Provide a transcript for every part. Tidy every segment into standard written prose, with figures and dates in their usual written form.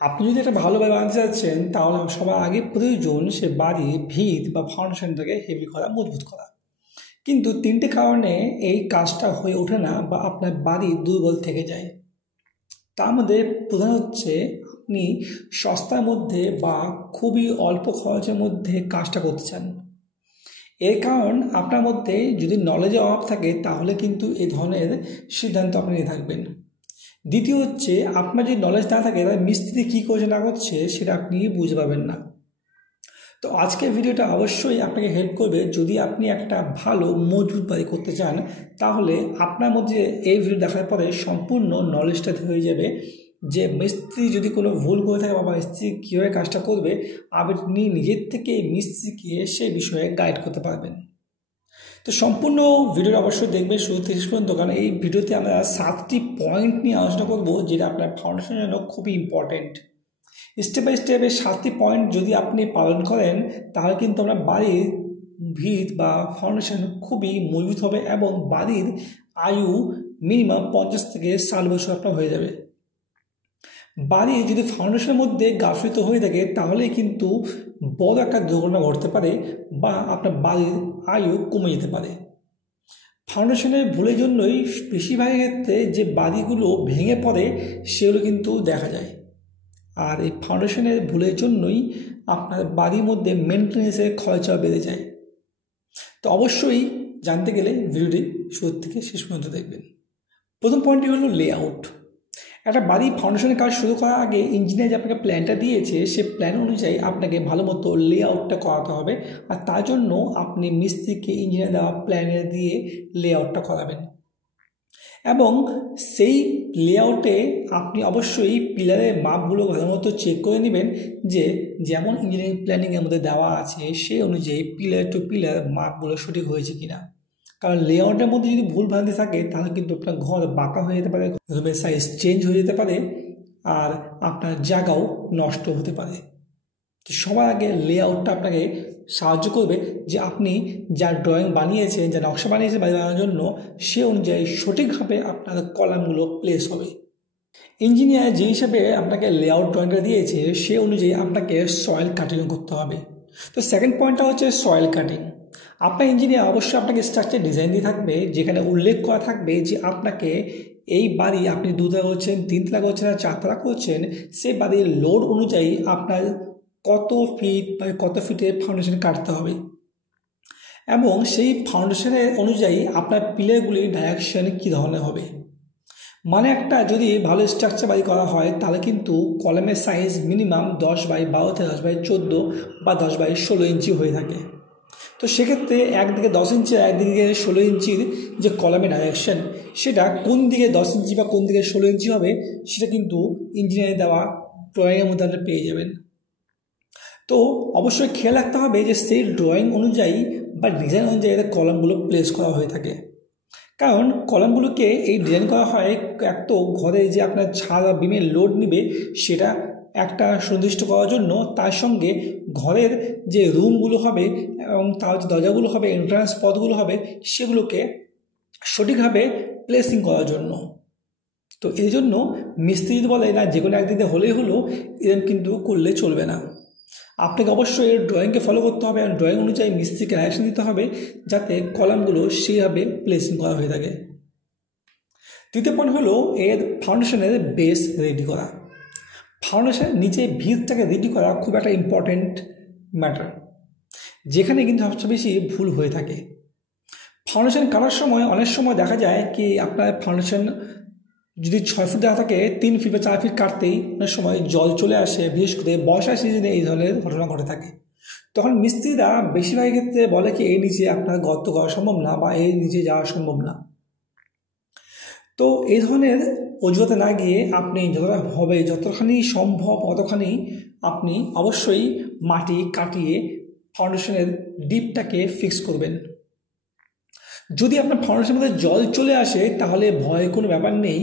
আপনি যদি একটা ভালো বাড়ি বানাতে চাচ্ছেন তাহলে সবার আগে প্রয়োজন সে বাড়ির ভিত বা ফাউন্ডেশনটাকে হেভি করা, মজবুত করা। কিন্তু তিনটে কারণে এই কাজটা হয়ে ওঠে না বা আপনার বাড়ি দুর্বল থেকে যায়। তার মধ্যে প্রধান হচ্ছে আপনি সস্তার মধ্যে বা খুবই অল্প খরচের মধ্যে কাজটা করতে চান। এর কারণ আপনার মধ্যে যদি নলেজের অভাব থাকে তাহলে কিন্তু এই ধরনের সিদ্ধান্ত আপনি নিয়ে থাকবেন। দ্বিতীয় হচ্ছে আপনার যদি নলেজ না থাকে তাহলে মিস্ত্রি কী করছে না করছে সেটা আপনি বুঝতে পারবেন না। তো আজকের ভিডিওটা অবশ্যই আপনাকে হেল্প করবে। যদি আপনি একটা ভালো মজবুত বাড়ি করতে চান তাহলে আপনার মধ্যে এই ভিডিও দেখার পরে সম্পূর্ণ নলেজটা হয়ে যাবে যে মিস্ত্রি যদি কোনো ভুল করে থাকে বা মিস্ত্রি কীভাবে কাজটা করবে আপনি নিজের থেকে মিস্ত্রিকে সে বিষয়ে গাইড করতে পারবেন। তো সম্পূর্ণ ভিডিওটা অবশ্যই দেখবেন শুরু থেকে শেষ পর্যন্ত, কারণ এই ভিডিওতে আমরা 7টি পয়েন্ট নিয়ে আলোচনা করবো যেটা আপনার ফাউন্ডেশনের জন্য খুবই ইম্পর্টেন্ট। স্টেপ বাই স্টেপে 7টি পয়েন্ট যদি আপনি পালন করেন তাহলে কিন্তু আপনার বাড়ির ভিত বা ফাউন্ডেশন খুবই মজবুত হবে এবং বাড়ির আয়ু মিনিমাম 50 থেকে 60 বছর আপনার হয়ে যাবে। বাড়ি যদি ফাউন্ডেশনের মধ্যে গাফিলতি হয়ে থাকে তাহলে কিন্তু বড় একটা দুর্ঘটনা ঘটতে পারে বা আপনার বাড়ির আয়ু কমে যেতে পারে। ফাউন্ডেশনের ভুলের জন্যই বেশিরভাগ ক্ষেত্রে যে বাড়িগুলো ভেঙে পড়ে সেগুলো কিন্তু দেখা যায়। আর এই ফাউন্ডেশনের ভুলের জন্যই আপনার বাড়ির মধ্যে মেনটেন্যান্সের খরচা বেড়ে যায়। তো অবশ্যই জানতে গেলে ভিডিওটি শুরু থেকে শেষ পর্যন্ত দেখবেন। প্রথম পয়েন্টটি হলো লেআউট। একটা বাড়ি ফাউন্ডেশনের কাজ শুরু করার আগে ইঞ্জিনিয়ার যে আপনাকে প্ল্যানটা দিয়েছে সে প্ল্যান অনুযায়ী আপনাকে ভালো মতো লেআউটটা করাতে হবে, আর তার জন্য আপনি মিস্ত্রিকে ইঞ্জিনিয়ার দেওয়া প্ল্যানে দিয়ে লেআউটটা করাবেন এবং সেই লেআউটে আপনি অবশ্যই পিলারের মাপগুলো ভালো মতো চেক করে নেবেন যে যেমন ইঞ্জিনিয়ারিং প্ল্যানিংয়ের মধ্যে দেওয়া আছে সেই অনুযায়ী পিলার টু পিলার মাপগুলো সঠিক হয়েছে কিনা। কারণ লেআউটের মধ্যে যদি ভুল ভ্রান্তি থাকে তাহলে কিন্তু আপনার ঘর বাঁকা হয়ে যেতে পারে, রুমের সাইজ চেঞ্জ হয়ে যেতে পারে আর আপনার জায়গাও নষ্ট হতে পারে। তো সবার আগে লেআউটটা আপনাকে সাহায্য করবে যে আপনি যা ড্রয়িং বানিয়েছেন, যা নকশা বানিয়েছেন বাড়ি বানানোর জন্য সে অনুযায়ী সঠিকভাবে আপনার কলামগুলো প্লেস হবে। ইঞ্জিনিয়ার যে হিসাবে আপনাকে লেআউট ড্রয়িংটা দিয়েছে সে অনুযায়ী আপনাকে সয়েল কাটিং করতে হবে। তো সেকেন্ড পয়েন্টটা হচ্ছে সয়েল কাটিং। আপনার ইঞ্জিনিয়ার অবশ্যই আপনাকে স্ট্রাকচার ডিজাইন দিয়ে থাকবে যেখানে উল্লেখ করা থাকবে যে আপনাকে এই বাড়ি আপনি 2 তলা করছেন, 3 তলা করছেন আর 4 তলা করছেন, সেই বাড়ির লোড অনুযায়ী আপনার কত ফিট বা কত ফিটের ফাউন্ডেশন কাটতে হবে এবং সেই ফাউন্ডেশনের অনুযায়ী আপনার পিলারগুলির ডাইরেকশন কী ধরনের হবে। মানে একটা যদি ভালো স্ট্রাকচার বাড়ি করা হয় তাহলে কিন্তু কলামের সাইজ মিনিমাম 10x12 থেকে 10x14 বা 10x16 ইঞ্চি হয়ে থাকে। তো সেক্ষেত্রে একদিকে 10 ইঞ্চি আর একদিকে 16 ইঞ্চির যে কলামের ডাইরেকশন সেটা কোন দিকে 10 ইঞ্চি বা কোন দিকে 16 ইঞ্চি হবে সেটা কিন্তু ইঞ্জিনিয়ারিং দেওয়া ড্রয়িংয়ের মধ্যে আপনি পেয়ে যাবেন। তো অবশ্যই খেয়াল রাখতে হবে যে সেই ড্রয়িং অনুযায়ী বা ডিজাইন অনুযায়ী কলামগুলো প্লেস করা হয়ে থাকে। কারণ কলামগুলোকে এই ডিজাইন করা হয় এক তো ঘরে যে আপনার ছাদ বা বিমের লোড নেবে সেটা একটা সুনির্দিষ্ট করার জন্য, তার সঙ্গে ঘরের যে রুমগুলো হবে এবং তার যে দরজাগুলো হবে, এন্ট্রান্স পথগুলো হবে সেগুলোকে সঠিকভাবে প্লেসিং করার জন্য। তো এই জন্য মিস্ত্রি যদি বলে না যে কোনো একদিকে হলেই হলো এরকম কিন্তু করলে চলবে না। আপনাকে অবশ্যই এর ড্রয়িংকে ফলো করতে হবে এবং ড্রয়িং অনুযায়ী মিস্ত্রিকে ডাইরেকশন দিতে হবে যাতে কলামগুলো সেইভাবে প্লেসিং করা হয়ে থাকে। তৃতীয় পয়েন্ট হলো এর ফাউন্ডেশনের বেস রেডি করা। ফাউন্ডেশনের নিচে ভিতটাকে রেডি করা খুব একটা ইম্পর্টেন্ট ম্যাটার, যেখানে কিন্তু সবচেয়ে বেশি ভুল হয়ে থাকে। ফাউন্ডেশন কাটার সময় অনেক সময় দেখা যায় কি আপনার ফাউন্ডেশন যদি 6 ফিট দেওয়া থাকে 3 ফিট বা 4 ফিট কাটতেই অনেক সময় জল চলে আসে, বিশেষ করে বর্ষার সিজনে এই ধরনের ঘটনা ঘটে থাকে। তখন মিস্ত্রিরা বেশিরভাগ ক্ষেত্রে বলে কি এই নিচে আপনার গর্ত করা সম্ভব না বা এই নিচে যাওয়া সম্ভব না। তো এই ধরনের অজুহাতে না গিয়ে আপনি যতটা হবে যতখানি সম্ভব অতখানি আপনি অবশ্যই মাটি কাটিয়ে ফাউন্ডেশনের ডিপটাকে ফিক্স করবেন। যদি আপনার ফাউন্ডেশনের মধ্যে জল চলে আসে তাহলে ভয়ের কোনো ব্যাপার নেই,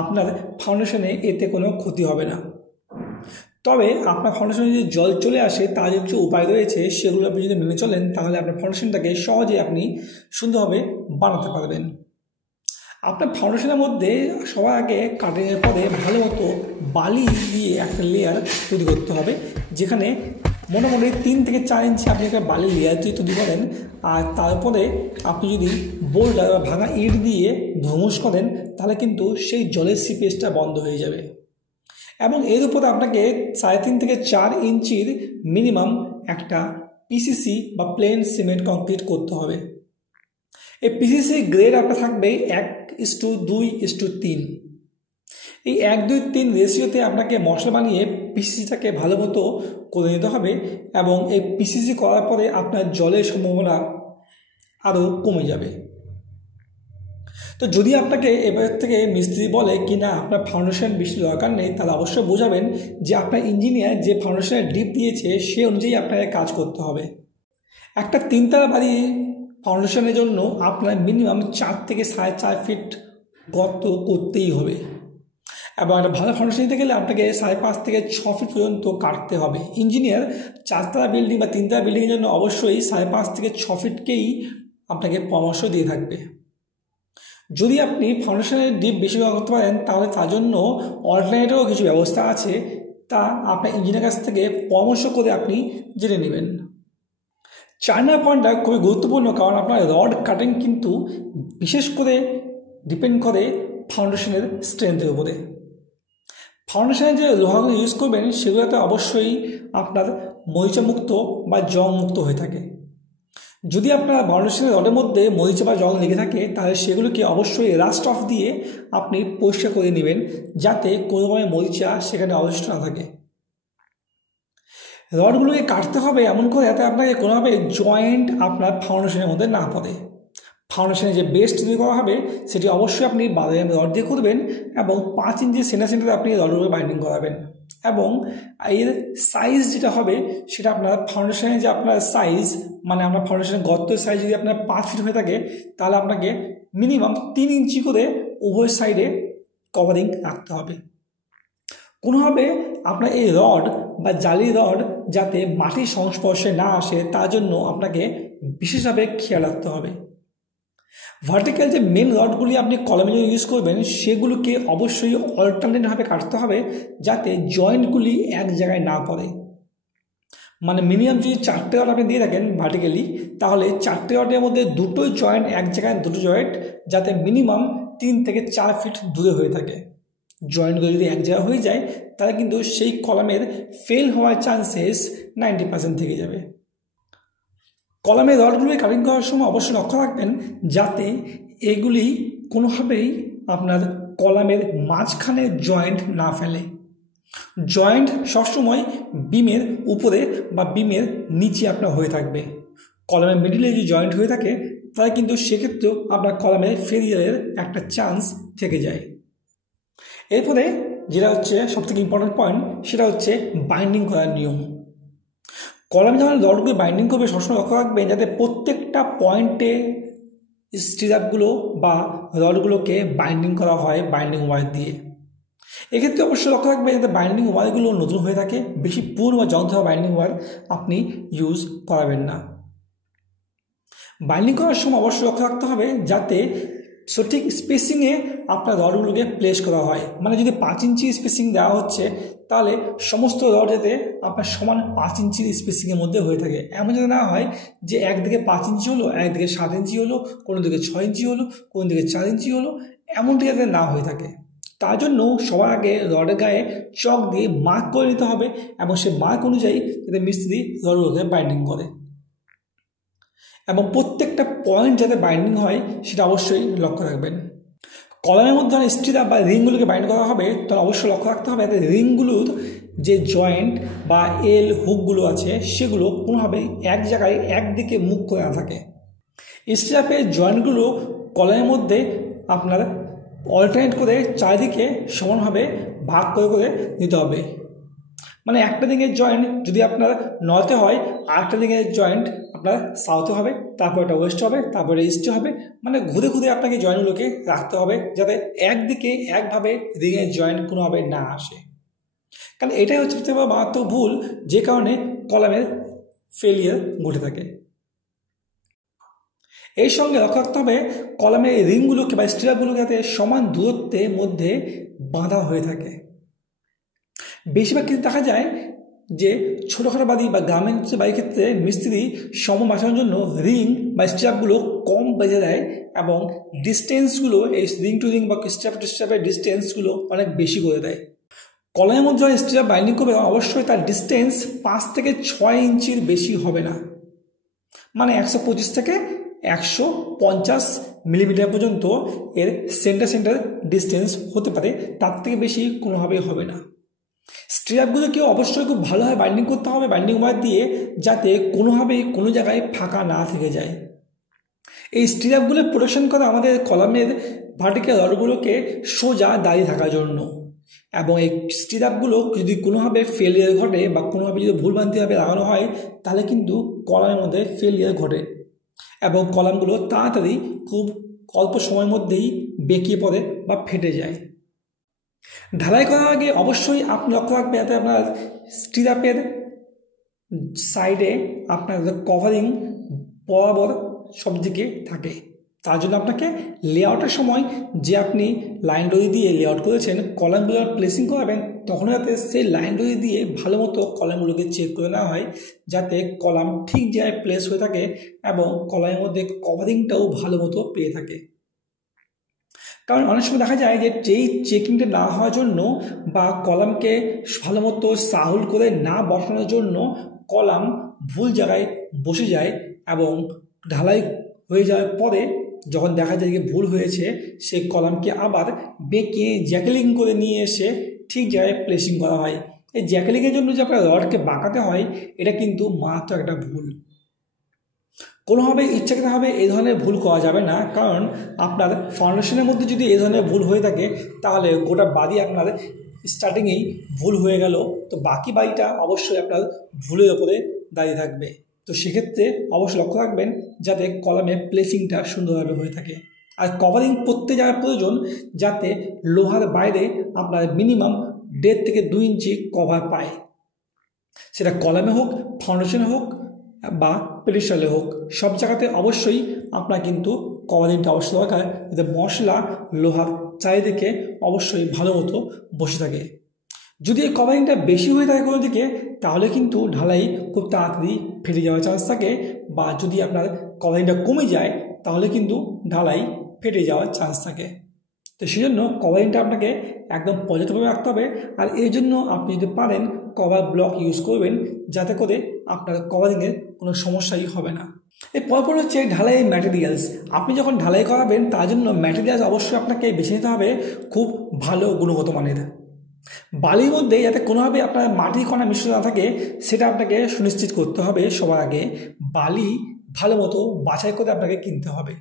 আপনার ফাউন্ডেশনে এতে কোনো ক্ষতি হবে না। তবে আপনার ফাউন্ডেশনে যদি জল চলে আসে তার যে কিছু উপায় রয়েছে সেগুলো আপনি যদি মেনে চলেন তাহলে আপনার ফাউন্ডেশনটাকে সহজে আপনি সুন্দরভাবে বানাতে পারবেন। আপনার ফাউন্ডেশনের মধ্যে সবার আগে কাটিংয়ের পরে ভালো মতো বালি দিয়ে একটা লেয়ার তৈরি করতে হবে, যেখানে মোটামুটি 3 থেকে 4 ইঞ্চি আপনি একটা বালির লেয়ার তৈরি করেন। আর তারপরে আপনি যদি বোল্ডার বা ভাঙা ইট দিয়ে ধুমুস করেন তাহলে কিন্তু সেই জলের সিপেজটা বন্ধ হয়ে যাবে। এবং এর উপরে আপনাকে 3.5 থেকে 4 ইঞ্চির মিনিমাম একটা পিসিসি বা প্লেন সিমেন্ট কংক্রিট করতে হবে। এই পিসিসি গ্রেড আপনার থাকবে 1:2:3। এই 1:2:3 রেশিওতে আপনাকে মশলা বানিয়ে পিসিসিটাকে ভালো মতো করে নিতে হবে, এবং এই পিসিসি করার পরে আপনার জলের সম্ভাবনা আরও কমে যাবে। তো যদি আপনাকে এবার থেকে মিস্ত্রি বলে কি না আপনার ফাউন্ডেশন বেশি দরকার নেই, তাহলে অবশ্যই বোঝাবেন যে আপনার ইঞ্জিনিয়ার যে ফাউন্ডেশনের ডিপ দিয়েছে সে অনুযায়ী আপনাকে কাজ করতে হবে। একটা 3তলা বাড়ি ফাউন্ডেশনের জন্য আপনার মিনিমাম 4 থেকে 4.5 ফিট গর্ত করতেই হবে, এবং একটা ভালো ফাউন্ডেশন দিতে গেলে আপনাকে 5.5 থেকে 6 ফিট পর্যন্ত কাটতে হবে। ইঞ্জিনিয়ার 4তলা বিল্ডিং বা 3তলা বিল্ডিংয়ের জন্য অবশ্যই 5.5 থেকে 6 ফিটকেই আপনাকে পরামর্শ দিয়ে থাকবে। যদি আপনি ফাউন্ডেশনের ডিপ বেশি করতে পারেন তাহলে তার জন্য অল্টারনেটিভও কিছু ব্যবস্থা আছে, তা আপনার ইঞ্জিনিয়ার কাছ থেকে পরামর্শ করে আপনি জেনে নেবেন। 4 নম্বর পয়েন্টটা খুবই গুরুত্বপূর্ণ, কারণ আপনার রড কাটিং কিন্তু বিশেষ করে ডিপেন্ড করে ফাউন্ডেশনের স্ট্রেংথের উপরে। ফাউন্ডেশনে যে লোহাগুলো ইউজ করবেন সেগুলোতে অবশ্যই আপনার মরিচামুক্ত বা জংমুক্ত হয়ে থাকে। যদি আপনার ফাউন্ডেশনের রডের মধ্যে মরিচা বা জং লেগে থাকে তাহলে সেগুলোকে অবশ্যই রাস্ট অফ দিয়ে আপনি পরিষ্কার করে নেবেন, যাতে কোনোভাবে মরিচা সেখানে অবশিষ্ট না থাকে। রডগুলোকে কাটতে হবে এমন করে যাতে আপনাকে কোনোভাবে জয়েন্ট আপনার ফাউন্ডেশনের মধ্যে না পড়ে। ফাউন্ডেশনে যে বেস তৈরি করা হবে সেটি অবশ্যই আপনি 12 mm রড দিয়ে করবেন, এবং 5 ইঞ্চি সেন্টারে আপনি রডগুলো বাইন্ডিং করাবেন। এবং এর সাইজ যেটা হবে সেটা আপনার ফাউন্ডেশনের যে আপনার সাইজ, মানে আপনার ফাউন্ডেশনের গর্তের সাইজ যদি আপনার 5 ফিট হয়ে থাকে তাহলে আপনাকে মিনিমাম 3 ইঞ্চি করে উভয় সাইডে কভারিং রাখতে হবে। কোনোভাবে আপনার এই রড বা জালি রড যাতে মাটির সংস্পর্শে না আসে তার জন্য আপনাকে বিশেষভাবে খেয়াল রাখতে হবে। ভার্টিক্যাল যে মেন রডগুলি আপনি কলামে ইউজ করবেন সেগুলোকে অবশ্যই অল্টারনেটভাবে কাটতে হবে যাতে জয়েন্টগুলি এক জায়গায় না পড়ে। মানে মিনিমাম যদি 4টে রড আপনি দিয়ে থাকেন ভার্টিক্যালি, তাহলে 4টে রডের মধ্যে 2টো জয়েন্ট এক জায়গায়, 2টো জয়েন্ট যাতে মিনিমাম 3 থেকে 4 ফিট দূরে হয়ে থাকে। জয়েন্টগুলো যদি এক জায়গায় হয়ে যায় তাহলে কিন্তু সেই কলামের ফেল হওয়ার চান্সেস 90% থেকে যাবে। কলামের রডগুলি কাটিং করার সময় অবশ্যই লক্ষ্য রাখবেন যাতে এগুলি কোনোভাবেই আপনার কলামের মাঝখানে জয়েন্ট না ফেলে। জয়েন্ট সবসময় বিমের উপরে বা বিমের নিচে আপনার হয়ে থাকবে। কলামের মিডিলে যদি জয়েন্ট হয়ে থাকে তাহলে কিন্তু সেক্ষেত্রেও আপনার কলামের ফেলিয়ারের একটা চান্স থেকে যায়। এরপরে যেটা হচ্ছে সবথেকে ইম্পর্টেন্ট পয়েন্ট সেটা হচ্ছে বাইন্ডিং করার নিয়ম। কলামে যখন রডগুলো বাইন্ডিং করবে সবসময় লক্ষ্য রাখবেন যাতে প্রত্যেকটা পয়েন্টে স্টিরাপগুলো বা রডগুলোকে বাইন্ডিং করা হয় বাইন্ডিং ওয়ার দিয়ে। এক্ষেত্রে অবশ্যই লক্ষ্য রাখবেন যাতে বাইন্ডিং ওয়ারগুলো নতুন হয়ে থাকে, বেশি পুরনো বা জং ধরা বাইন্ডিং ওয়ার আপনি ইউজ করাবেন না। বাইন্ডিং করার সময় অবশ্যই লক্ষ্য রাখতে হবে যাতে সঠিক স্পেসিংয়ে আপনার রডগুলোকে প্লেস করা হয়। মানে যদি 5 ইঞ্চি স্পেসিং দেওয়া হচ্ছে তাহলে সমস্ত রড যাতে আপনার সমান 5 ইঞ্চির স্পেসিংয়ের মধ্যে হয়ে থাকে। এমন যাতে না হয় যে একদিকে 5 ইঞ্চি হলো, একদিকে 7 ইঞ্চি হলো, কোনো দিকে 6 ইঞ্চি হলো, কোনো দিকে 4 ইঞ্চি হলো, এমনটি যাতে না হয়ে থাকে। তার জন্য সবার আগে রডের গায়ে চক দিয়ে মার্ক করে নিতে হবে, এবং সেই মার্ক অনুযায়ী যাতে মিস্ত্রি রডগুলোকে বাইন্ডিং করে, এবং প্রত্যেকটা পয়েন্ট যাতে বাইন্ডিং হয় সেটা অবশ্যই লক্ষ্য রাখবেন। কলামের মধ্যে যখন স্টিরাপ বা রিংগুলোকে বাইন্ড করা হবে তখন অবশ্যই লক্ষ্য রাখতে হবে যাতে রিংগুলোর যে জয়েন্ট বা এল হুকগুলো আছে সেগুলো কোনোভাবেই এক জায়গায় একদিকে মুখ করে না থাকে। স্টিরাপের জয়েন্টগুলো কলামের মধ্যে আপনার অল্টারনেট করে চারিদিকে সমানভাবে ভাগ করে করে নিতে হবে। মানে একটা দিকের জয়েন্ট যদি আপনার নর্থে হয় আর একটা দিকের জয়েন্ট আপনার সাউথে হবে, তারপর এটা ওয়েস্ট হবে, তারপরে ইস্টে হবে। মানে ঘুরে ঘুরে আপনাকে জয়েন্টগুলোকে রাখতে হবে যাতে একদিকে একভাবে রিংয়ের জয়েন্ট কোনোভাবে না আসে, কারণ এটাই হচ্ছে সবথেকে বড় মারাত্মক ভুল যে কারণে কলামের ফেলিয়ার ঘটে থাকে। এই সঙ্গে লক্ষ্য রাখতে হবে কলামের রিংগুলোকে বা স্টিরাপগুলোকে যাতে সমান দূরত্বের মধ্যে বাঁধা হয়ে থাকে। বেশিরভাগ ক্ষেত্রে দেখা যায় যে ছোটোখাটো বাড়ি বা গ্রামের বাড়ির ক্ষেত্রে মিস্ত্রি সম বাঁচানোর জন্য রিং বা স্ট্র্যাপগুলো কম বেঁধে দেয় এবং ডিস্টেন্সগুলো এই রিং টু রিং বা স্ট্র্যাপ টু স্ট্র্যাপের ডিস্টেন্সগুলো অনেক বেশি করে দেয়। কলামের মধ্যে যখন স্ট্র্যাপ বাইন্ডিং করবে অবশ্যই তার ডিস্টেন্স 5 থেকে 6 ইঞ্চির বেশি হবে না, মানে 125 থেকে 150 মিলিমিটার পর্যন্ত এর সেন্টার ডিস্টেন্স হতে পারে, তার থেকে বেশি কোনোভাবেই হবে না। স্ট্র্যাপগুলোকেও অবশ্যই খুব ভালোভাবে বাইন্ডিং করতে হবে বাইন্ডিং ওয়্যার দিয়ে, যাতে কোনোভাবেই কোনো জায়গায় ফাঁকা না থেকে যায়। এই স্ট্র্যাপগুলো প্রোটেকশন করে আমাদের কলামের ভার্টিক্যাল রডগুলোকে সোজা দাঁড়িয়ে থাকার জন্য, এবং এই স্ট্র্যাপগুলো যদি কোনোভাবে ফেলিয়ার ঘটে বা কোনোভাবে যদি ভুলভ্রান্তিভাবে লাগানো হয় তাহলে কিন্তু কলামের মধ্যে ফেলিয়ার ঘটে এবং কলামগুলো তাড়াতাড়ি খুব অল্প সময়ের মধ্যেই বেঁকিয়ে পড়ে বা ফেটে যায়। ঢালাই করার আগে অবশ্যই আপনি লক্ষ্য রাখবেন যাতে আপনার স্টিরাপের সাইডে আপনার কভারিং বরাবর সব দিকে থাকে। তার জন্য আপনাকে লেআউটের সময় যে আপনি লাইন দড়ি দিয়ে লেআউট করেছেন কলামগুলো প্লেসিং করাবেন, তখন যাতে সেই লাইন দড়ি দিয়ে ভালো মতো কলামগুলোকে চেক করে নেওয়া হয়, যাতে কলাম ঠিক জায়গায় প্লেস হয়ে থাকে এবং কলামের মধ্যে কভারিংটাও ভালো মতো পেয়ে থাকে। কারণ অনেক সময় দেখা যায় যে যেই চেকিংটা না হওয়ার জন্য বা কলামকে ভালো মতো সাহুল করে না বসানোর জন্য কলাম ভুল জায়গায় বসে যায় এবং ঢালাই হয়ে যাওয়ার পরে যখন দেখা যায় যে ভুল হয়েছে সেই কলামকে আবার বেঁকে জ্যাকেলিং করে নিয়ে এসে ঠিক জায়গায় প্লেসিং করা হয়। এই জ্যাকেলিংয়ের জন্য যে আপনার রডকে বাঁকাতে হয় এটা কিন্তু মারাত্মক একটা ভুল। কোনোভাবে ইচ্ছাকৃতভাবে এই ধরনের ভুল করা যাবে না, কারণ আপনার ফাউন্ডেশনের মধ্যে যদি এই ধরনের ভুল হয়ে থাকে তাহলে গোটা বাড়ি আপনার স্টার্টিংয়েই ভুল হয়ে গেল, তো বাকি বাড়িটা অবশ্যই আপনার ভুলের ওপরে দাঁড়িয়ে থাকবে। তো সেক্ষেত্রে অবশ্যই লক্ষ্য রাখবেন যাতে কলামে প্লেসিংটা সুন্দরভাবে হয়ে থাকে। আর কভারিং করতে যাওয়ার প্রয়োজন যাতে লোহার বাইরে আপনার মিনিমাম 1.5 থেকে 2 ইঞ্চি কভার পায়, সেটা কলামে হোক ফাউন্ডেশনে হোক বা পেডিস্টালে হোক, সব জায়গাতে অবশ্যই আপনার কিন্তু কভারিংটা অবশ্যই দরকার, যাতে মশলা লোহার চারিদিকে অবশ্যই ভালো মতো বসে থাকে। যদি এই কভারিংটা বেশি হয়ে থাকে কোনো দিকে তাহলে কিন্তু ঢালাই খুব তাড়াতাড়ি ফেটে যাওয়ার চান্স থাকে, বা যদি আপনার কভারিংটা কমে যায় তাহলে কিন্তু ঢালাই ফেটে যাওয়ার চান্স থাকে। তো সেই জন্য কভারিংটা আপনাকে একদম পর্যাপ্তভাবে রাখতে হবে। আর এই জন্য আপনি যদি পারেন কভার ব্লক ইউজ করবেন, যাতে করে আপনার কভারিংয়ের কোনো সমস্যাই হবে না। এই পরপর হচ্ছে ঢালাই ম্যাটেরিয়ালস। আপনি যখন ঢালাই করাবেন তার জন্য ম্যাটেরিয়ালস অবশ্যই আপনাকে বেছে নিতে হবে খুব ভালো গুণগত মানের। বালির মধ্যে যাতে কোনোভাবে আপনার মাটির কণা মিশ্রিত না থাকে সেটা আপনাকে সুনিশ্চিত করতে হবে। সবার আগে বালি ভালো মতো বাছাই করে আপনাকে কিনতে হবে।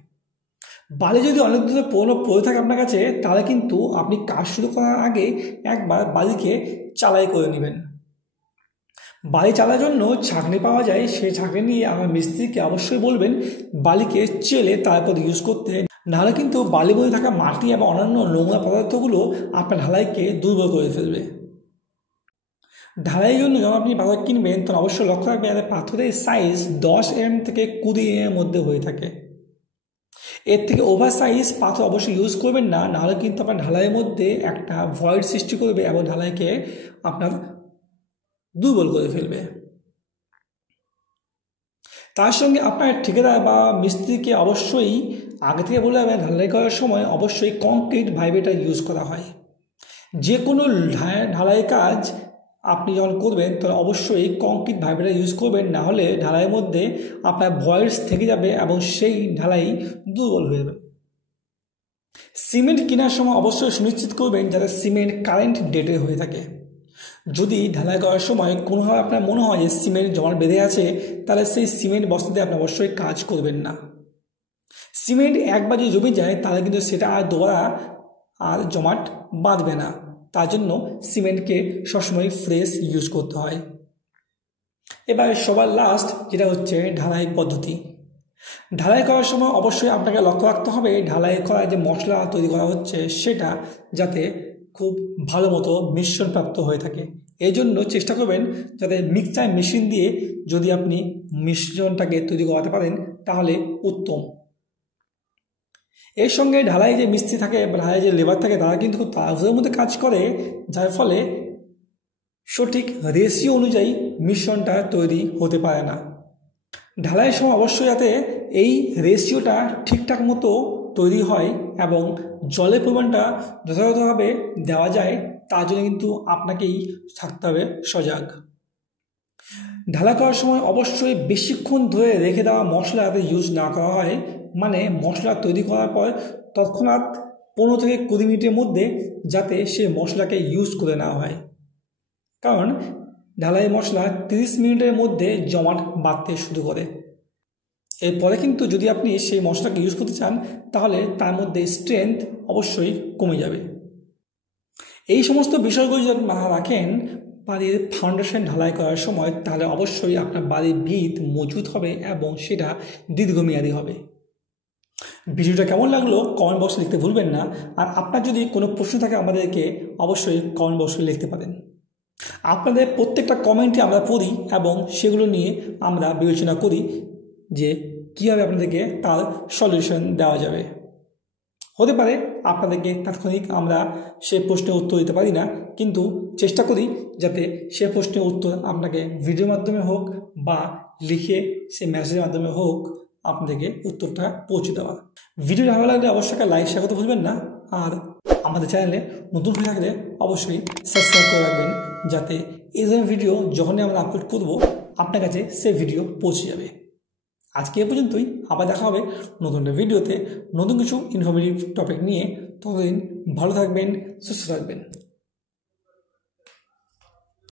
বালি যদি অনেক দূরে পড়ে থাকে আপনার কাছে তাহলে কিন্তু আপনি কাজ শুরু করার আগে একবার বালিকে চালাই করে নেবেন। বালি চালার জন্য ছাঁকনি পাওয়া যায়, সেই ছাঁকনি নিয়ে আমার মিস্ত্রিকে অবশ্যই বলবেন বালিকে চেলে তারপর ইউজ করতে, নাহলে কিন্তু বালির মধ্যে থাকা মাটি এবং অন্যান্য নোংরা পদার্থগুলো আপনার ঢালাইকে দুর্বল করে ফেলবে। ঢালাইয়ের জন্য যখন আপনি পাথর কিনবেন তখন অবশ্যই লক্ষ্য রাখবেন যাতে পাথরের সাইজ 10 mm থেকে 20 mm মধ্যে হয়ে থাকে। এর থেকে ওভার সাইজ পাথর অবশ্যই ইউজ করবেন না, নাহলে কিন্তু আপনার ঢালাইয়ের মধ্যে একটা ভয়েড সৃষ্টি করবে এবং ঢালাইকে আপনার দুর্বল করে ফেলবে। তার সঙ্গে আপনার ঠিকাদার বা মিস্ত্রিকে অবশ্যই আগে থেকে বলে যাবেন ঢালাই করার সময় অবশ্যই কংক্রিট ভাইব্রেটার ইউজ করা হয়। যে কোনো ঢালাই কাজ আপনি যখন করবেন তখন অবশ্যই কংক্রিট ভাইব্রেটার ইউজ করবেন, না হলে ঢালাইয়ের মধ্যে আপনার ভয়েডস থেকে যাবে এবং সেই ঢালাই দুর্বল হয়ে যাবে। সিমেন্ট কেনার সময় অবশ্যই সুনিশ্চিত করবেন যাতে সিমেন্ট কারেন্ট ডেটের হয়ে থাকে। যদি ঢালাই করার সময় কোনোভাবে আপনার মনে হয় যে সিমেন্ট জমাট বেঁধে আছে তাহলে সেই সিমেন্ট বস্তাতে আপনি অবশ্যই কাজ করবেন না। সিমেন্ট একবার যদি জমে যায় তাহলে কিন্তু সেটা আর দুবারা আর জমাট বাঁধবে না, তার জন্য সিমেন্টকে সবসময় ফ্রেশ ইউজ করতে হয়। এবার সবার লাস্ট যেটা হচ্ছে ঢালাই পদ্ধতি। ঢালাই করার সময় অবশ্যই আপনাকে লক্ষ্য রাখতে হবে ঢালাই করা যে মশলা তৈরি করা হচ্ছে সেটা যাতে খুব ভালো মতো মিশ্রণপ্রাপ্ত হয়ে থাকে। এই জন্য চেষ্টা করবেন যাতে মিক্সচার মেশিন দিয়ে যদি আপনি মিশ্রণটাকে তৈরি করাতে পারেন তাহলে উত্তম। এর সঙ্গে ঢালাই যে মিস্ত্রি থাকে বা ঢালাই যে লেবার থাকে তারা কিন্তু খুব তাড়াহুড়োর মধ্যে কাজ করে, যার ফলে সঠিক রেশিও অনুযায়ী মিশ্রণটা তৈরি হতে পারে না। ঢালাইয়ের সময় অবশ্যই যাতে এই রেশিওটা ঠিকঠাক মতো তৈরি হয় এবং জলের পরিমাণটা যথাযথভাবে দেওয়া যায়, তার জন্য কিন্তু আপনাকেই থাকতে হবে সজাগ। ঢালা করার সময় অবশ্যই বেশিক্ষণ ধরে রেখে দেওয়া মশলা যাতে ইউজ না করা হয়, মানে মশলা তৈরি করার পর তৎক্ষণাৎ 15 থেকে 20 মিনিটের মধ্যে যাতে সে মশলাকে ইউজ করে নেওয়া হয়, কারণ ঢালাই মশলা 30 মিনিটের মধ্যে জমাট বাঁধতে শুরু করে। এরপরে কিন্তু যদি আপনি সেই মশলাকে ইউজ করতে চান তাহলে তার মধ্যে স্ট্রেংথ অবশ্যই কমে যাবে। এই সমস্ত বিষয়গুলো যদি মাথায় রাখেন বাড়ির ফাউন্ডেশন ঢালাই করার সময়, তাহলে অবশ্যই আপনার বাড়ির ভিত মজবুত হবে এবং সেটা দীর্ঘমেয়াদী হবে। ভিডিওটা কেমন লাগলো কমেন্ট বক্সে লিখতে ভুলবেন না। আর আপনার যদি কোনো প্রশ্ন থাকে আমাদেরকে অবশ্যই কমেন্ট বক্সে লিখতে পারেন। আপনাদের প্রত্যেকটা কমেন্টে আমরা পড়ি এবং সেগুলো নিয়ে আমরা বিবেচনা করি যে কীভাবে আপনাদেরকে তার সলিউশন দেওয়া যাবে। হতে পারে আপনাদেরকে তাৎক্ষণিক আমরা সেই প্রশ্নের উত্তর দিতে পারি না, কিন্তু চেষ্টা করি যাতে সে প্রশ্নের উত্তর আপনাকে ভিডিওর মাধ্যমে হোক বা লিখে সে মেসেজের মাধ্যমে হোক আপনাদেরকে উত্তরটা পৌঁছে দেওয়া। ভিডিও ভালো লাগলে অবশ্যই লাইক শেয়ার করতে ভুলবেন না। আর আমাদের চ্যানেলে নতুন হয়ে থাকলে অবশ্যই সাবস্ক্রাইব করে রাখবেন, যাতে এই ধরনের ভিডিও যখনই আমরা আপলোড করব আপনার কাছে সে ভিডিও পৌঁছে যাবে। আজকে এ পর্যন্তই, আবার দেখা হবে নতুন একটা ভিডিওতে নতুন কিছু ইনফরমেটিভ টপিক নিয়ে। ততদিন ভালো থাকবেন, সুস্থ থাকবেন।